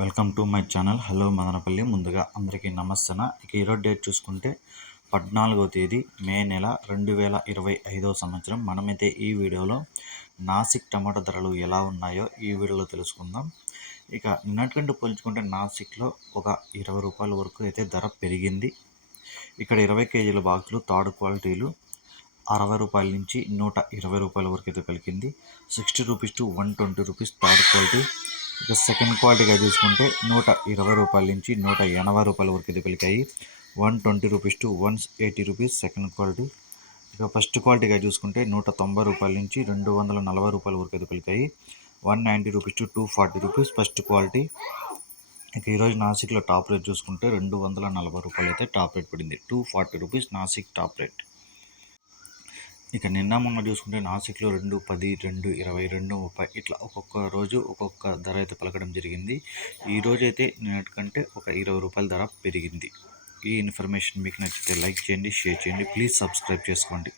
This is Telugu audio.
Welcome to my channel. Hello Madanapalli. ముందుగా అందరికీ నమస్తన? ఇక ఈరోజు డేట్ చూసుకుంటే పద్నాలుగో తేదీ మే నెల రెండు వేల ఇరవై ఐదో సంవత్సరం. మనమైతే ఈ వీడియోలో నాసిక్ టమాటా ధరలు ఎలా ఉన్నాయో ఈ వీడియోలో తెలుసుకుందాం. ఇక నిన్నటికంటే పోల్చుకుంటే నాసిక్లో ఒక ఇరవై రూపాయల వరకు అయితే ధర పెరిగింది. ఇక్కడ ఇరవై కేజీల బాక్సులు థర్డ్ క్వాలిటీలు అరవై రూపాయల నుంచి నూట ఇరవై రూపాయల వరకు అయితే పలికింది sixty rupees to one twenty rupees third quality. ఇక సెకండ్ క్వాలిటీగా చూసుకుంటే నూట ఇరవై రూపాయల నుంచి నూట ఎనభై రూపాయల వరకు ఇది పలికాయి. One twenty rupees to one eighty rupees second quality ఇక ఫస్ట్ క్వాలిటీగా చూసుకుంటే నూట తొంభై రూపాయల నుంచి రెండు వందల నలభై రూపాయల వరకు ఇది పలికాయి. One ninety rupees to two forty rupees first quality ఇక ఈరోజు నాసిక్లో టాప్ రేట్ చూసుకుంటే రెండు వందల నలభై రూపాయలు అయితే టాప్ రేట్ పడింది. Two forty rupees Nashik top rate ఇక నిన్న మొన్న చూసుకుంటే నాసిక్లో రెండు పది రెండు ఇరవై రెండు ముప్పై ఇట్లా ఒక్కొక్క రోజు ఒక్కొక్క ధర అయితే పలకడం జరిగింది. ఈ రోజు అయితే నిన్నటికంటే ఒక ఇరవై రూపాయల ధర పెరిగింది. ఈ ఇన్ఫర్మేషన్ మీకు నచ్చితే లైక్ చేయండి షేర్ చేయండి ప్లీజ్ సబ్స్క్రైబ్ చేసుకోండి.